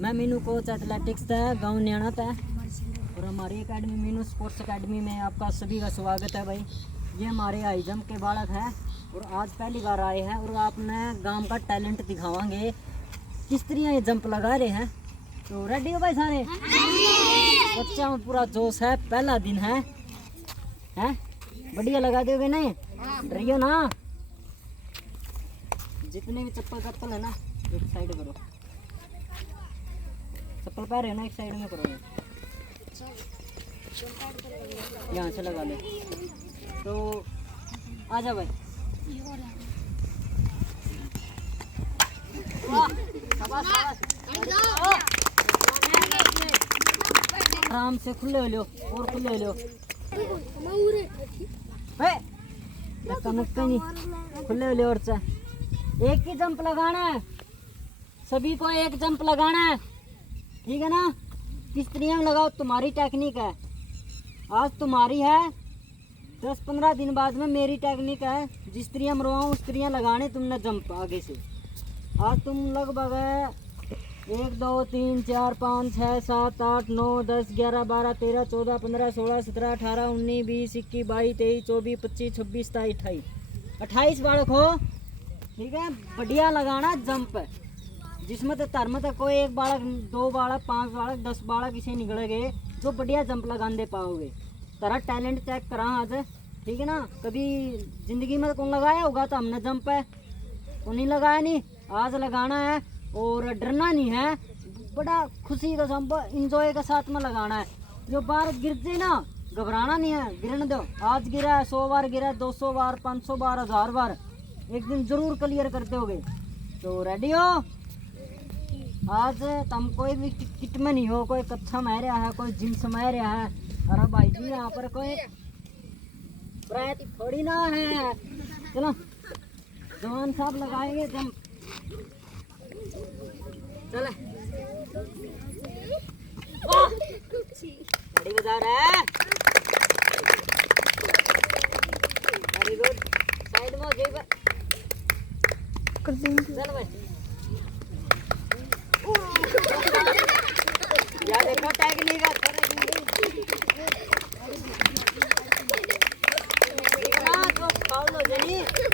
मैं Meenu coach athletics था गांव न्याणा था और हमारी एकेडमी मीनू स्पोर्ट्स एकेडमी में आपका सभी का स्वागत है भाई। ये हमारे हाई जंप के बालक हैं और आज पहली बार आए हैं और आपने गांव का टैलेंट दिखावांगे किस तरह ये जंप लगा रहे हैं। तो रेडी हो भाई सारे? बच्चा में पूरा जोश है, पहला दिन है बढ़िया लगा दोगे नहीं? डरियो ना। जितने भी चप्पल है ना एक साइड करो, चप्पल पा रहे हो ना एक साइड में करो, यहाँ से लगा ले। तो आ जा भाई। आराम से खुले हो लो और खुले हो लो। नहीं खुले हो लो और एक ही जंप लगाना है, सभी को एक जंप लगाना है, ठीक है ना? किस तरह लगाओ, तुम्हारी टेक्निक है, आज तुम्हारी है, 10-15 दिन बाद में मेरी टेक्निक है। जिस तरह मरवाऊँ उस तरह लगाने तुमने जंप आगे से। आज तुम लगभग 1 2 3 4 5 6 7 8 9 10 11 12 13 14 15 16 17 18 19 20 21 22 23 24 25 26 27 28 बालक हो, ठीक है? बढ़िया लगाना जंप, जिसमें तो धर्म तक कोई एक बालक, 2 बालक, 5 बालक, 10 बालक इसे निकलेंगे जो बढ़िया जंप लगाने दे पाओगे। तेरा टैलेंट चेक करा आज, ठीक है ना? कभी जिंदगी में कौन लगाया होगा तो हमने जंप है, वो नहीं लगाया, नहीं आज लगाना है और डरना नहीं है। बड़ा खुशी का जंप इंजॉय के साथ में लगाना है। जो बार गिर जाए ना घबराना नहीं है, गिरने दो। आज गिरा 100 बार, गिरा 200 बार, 500 बार, 1000 बार, एक दिन जरूर क्लियर करते होगे। तो रेडी हो? आज तुम कोई भी किट में नहीं हो, कोई कच्छा में रहा है, कोई जिम्स में रहा है। अरे भाई जी यहाँ पर कोई प्रायत थोड़ी ना है। चलो जवान साहब लगाएंगे जंप, चले गाड़ी बजा रहा है। वेरी गुड, साइड में जेब चल भाई। या देखो टेक्निक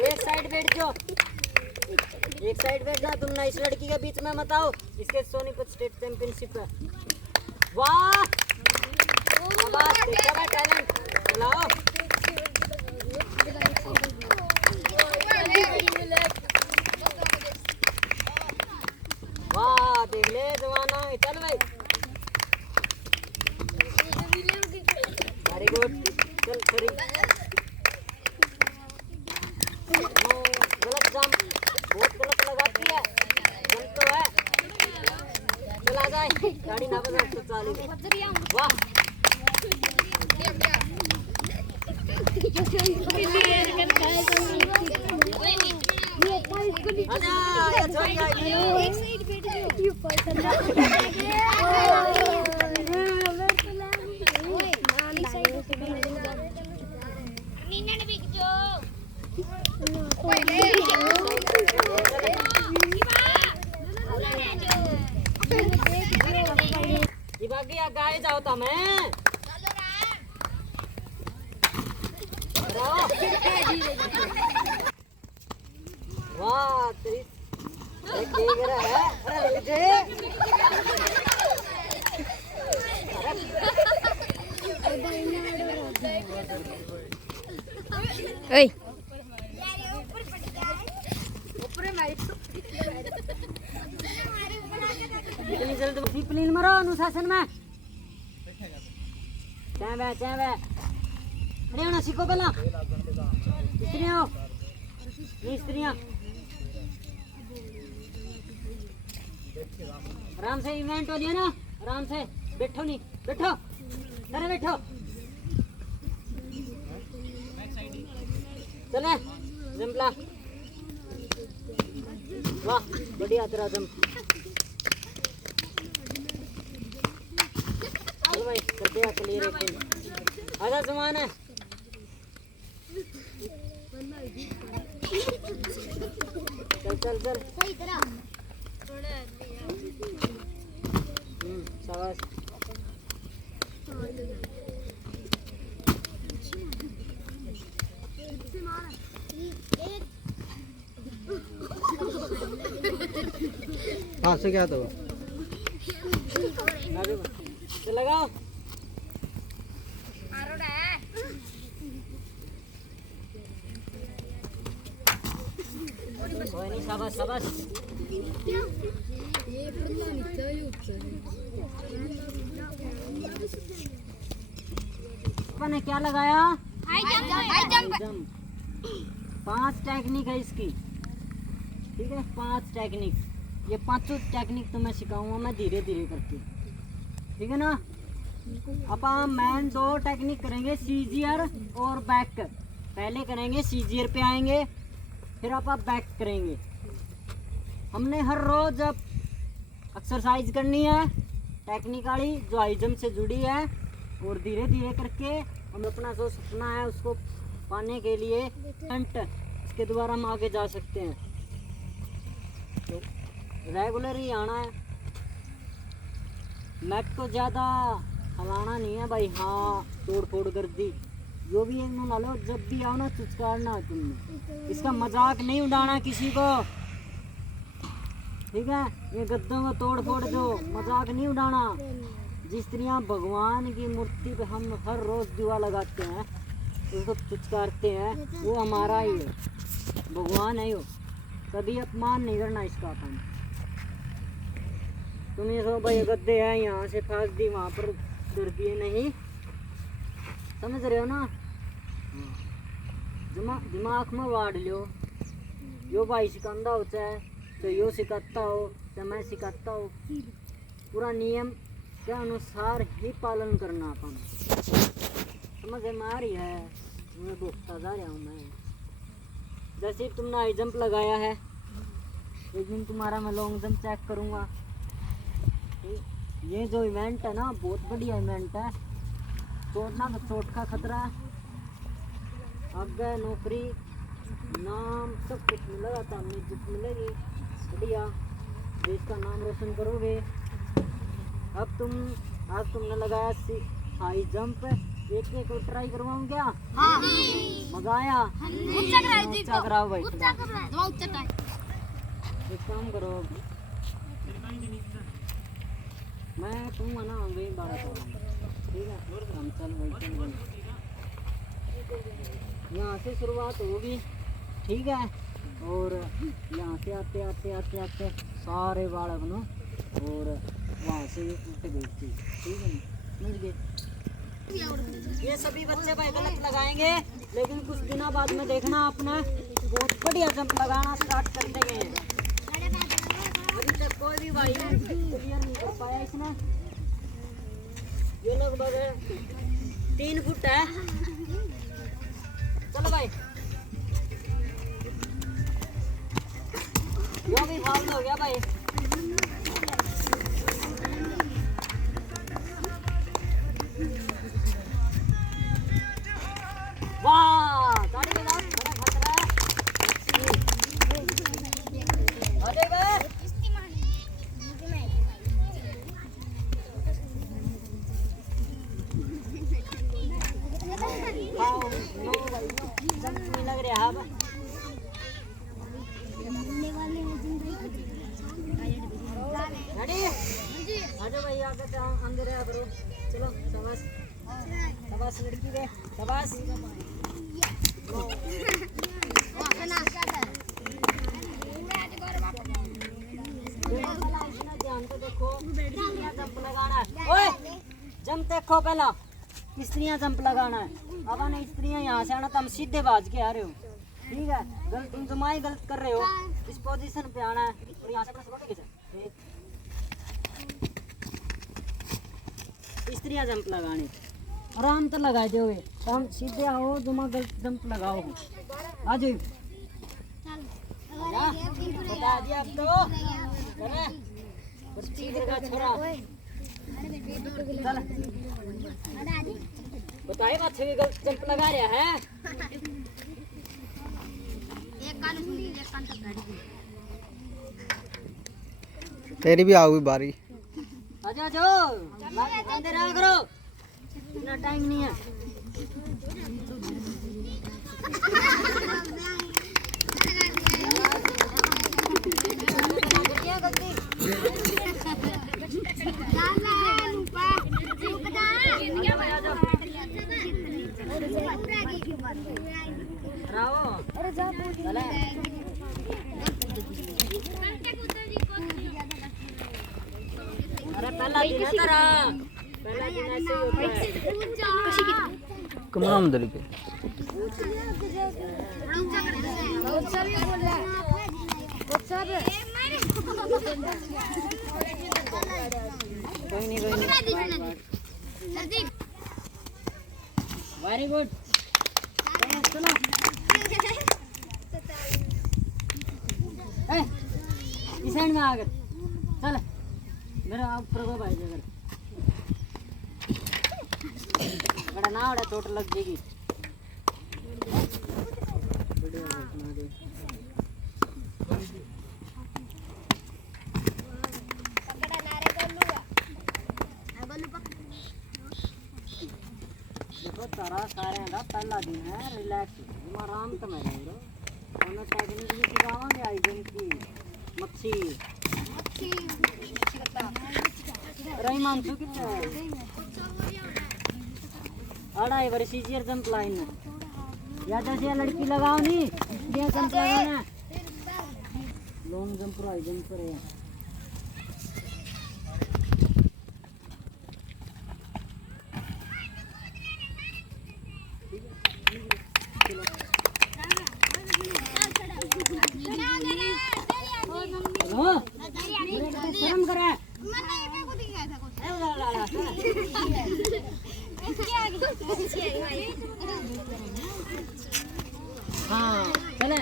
एक साइड बैठ जाओ, एक साइड बैठ जाओ। तुम ना इस लड़की के बीच में मत आओ, इसके सोनीपत स्टेट चैंपियनशिप है। वाह देखा टैलेंट, चलाओ। वाह देख ले जवाना, चल भाई। वेरी गुड, चल सॉरी गलत जंप, बहुत गलत लगाती है जंप तो है। चला जाए गाड़ी ना बजा तो चालू। वाह गाय जाओ तो मैं वाह तेरी देख रहा है। इतनी जल्द डिसिप्लिन में रहो, अनुशासन में। अरे ना सीखो पहला, स्त्रियाँ नहीं स्त्रियाँ आराम से इवेंट हो लिया ना, आराम से बैठो, नहीं बैठो, अरे बैठो। चले जंपला, वाह बढ़िया तेरा जंप। चल भाई कर दिया क्लियर एक दिन। आधा सामान है। चल चल चल सही तरह। शाबाश। हाँ से क्या तो तो लगाओ। कोई नहीं, शाबाश शाबाश। अपन ने क्या लगाया? High jump. जंप। 5 टेक्निक है इसकी, ठीक है, 5 टेक्निक। ये 5 टेक्निक तुम्हें सिखाऊंगा मैं धीरे धीरे करके, ठीक है ना। अब हम मेन 2 टेक्निक करेंगे, सीजियर और बैक। पहले करेंगे सीजियर पे आएंगे, फिर आप बैक करेंगे। हमने हर रोज अब एक्सरसाइज करनी है टेक्निक वाली जो हाई जंप से जुड़ी है, और धीरे धीरे करके हम अपना जो सपना है उसको पाने के लिए इसके द्वारा हम आगे जा सकते हैं। तो रेगुलर ही आना है, मैट को ज़्यादा हलाना नहीं है भाई। हाँ तोड़ फोड़ कर दी, जो भी है ला लो, जब भी आओ ना चुचकारना है तुमने, इसका मजाक नहीं उड़ाना किसी को, ठीक है। ये गद्दों को तोड़ फोड़ दो, मजाक नहीं उड़ाना। जिस तरह भगवान की मूर्ति पे हम हर रोज दुआ लगाते हैं, उसको चुचकारते हैं, वो हमारा ही है, भगवान है वो। कभी अपमान नहीं करना इसका अपन। तुम ये सो भाई गद्दे हैं, यहाँ से फांस दी वहाँ पर डर दिए, नहीं समझ रहे हो ना। दिमाग में वाड़ लो, यो भाई सिखाता होता है तो यो सिखाता हो तो मैं सिखाता हूँ, पूरा नियम के अनुसार ही पालन करना अपन, समझ में आ रही है। मैं बोलता जा रहा हूँ मैं। जैसे तुमने हाई जंप लगाया है, एक दिन तुम्हारा मैं लॉन्ग जंप चेक करूँगा। ये जो इवेंट है ना बहुत बढ़िया इवेंट है, चोटना तो चोट का खतरा है, आगे नौकरी नाम सब कुछ मिलेगा, तो हमें इज्जत मिलेगी बढ़िया, देश का नाम रोशन करोगे। अब आज तुमने लगाया हाई जंप, एक को ट्राई करवाऊँ क्या? हाँ। मजा आया? ऊंचा कराओ भाई। एक काम करो, मैं तुम ना गई 12 ठीक है, हम चल भाई यहाँ से शुरुआत होगी, ठीक है। और यहाँ से आते आते आते आते सारे बाल बनो, और वहाँ से उठे बैठती, ठीक है, समझ गए। ये सभी बच्चे भाई गलत लगाएंगे, लेकिन कुछ दिनों बाद में देखना आपने बहुत बढ़िया जंप लगाना स्टार्ट कर देंगे। अभी तक कोई भी भाई क्लियर नहीं कर पाया इसने। ये लगभग 3 फुट है। चलो भाई, वो भी फाउल हो गया भाई। वाह, ताली बजाओ, बड़ा खतरा है। आ जाए बे। नो भाई, जंप नहीं लग रहा अब। रेडी? आ जाओ भाई, आगे से अंदर है करो। चलो शाबाश शाबाश लड़की के, शाबाश। ध्यान तो देखो, जंप लगाना है। ओए जंप देखो पहला, स्त्रियां जंप लगाना है। अब आने स्त्रियां यहाँ से आना तो हम सीधे भाज के आ रहे हो, ठीक है। गलत तुम जमाई गलत कर रहे हो, इस पोजीशन पे आना है और यहाँ से अपना सबक लेके चल। स्त्रियां जंप लगाने आराम तो लगा दोगे, तो हम सीधे आओ, जुमा गलत जंप लगाओ। आ जाओ, बता दिया अब तो, बच्ची इधर का छोरा चल बताए बात से गलत जंप लगा रहा है। तेरी भी आओगी बारी। आ जाओ अंदर आ करो, इतना टाइम नहीं है। अरे पहला दिन है तेरा, पहला दिन ऐसे ही होता है। कमरा में दल के कोई नहीं वेरी गुड। चलो इस साइड में आ गए, चल मेरा आप प्रभु भाई जगह बड़ा ना बड़ा चोट लग जाएगी। देखो तारा सारे का पहला दिन है, रिलैक्स आराम तो मैं रहो टेक्निक भी सिखावांगे आई दिन की मच्छी रही मानसू कितना अढ़ाई बार सीजियर जंप लाइन या जैसे लड़की लगाओ नहीं ये जंप लगाना लॉन्ग जंप हाई जंप है। शर्म करे हाँ चले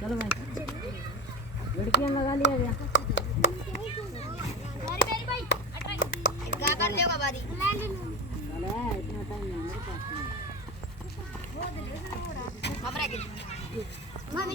चलो भाई लड़कियां लगा लिया गया। इतना टाइम नहीं मेरे पास। मम्मी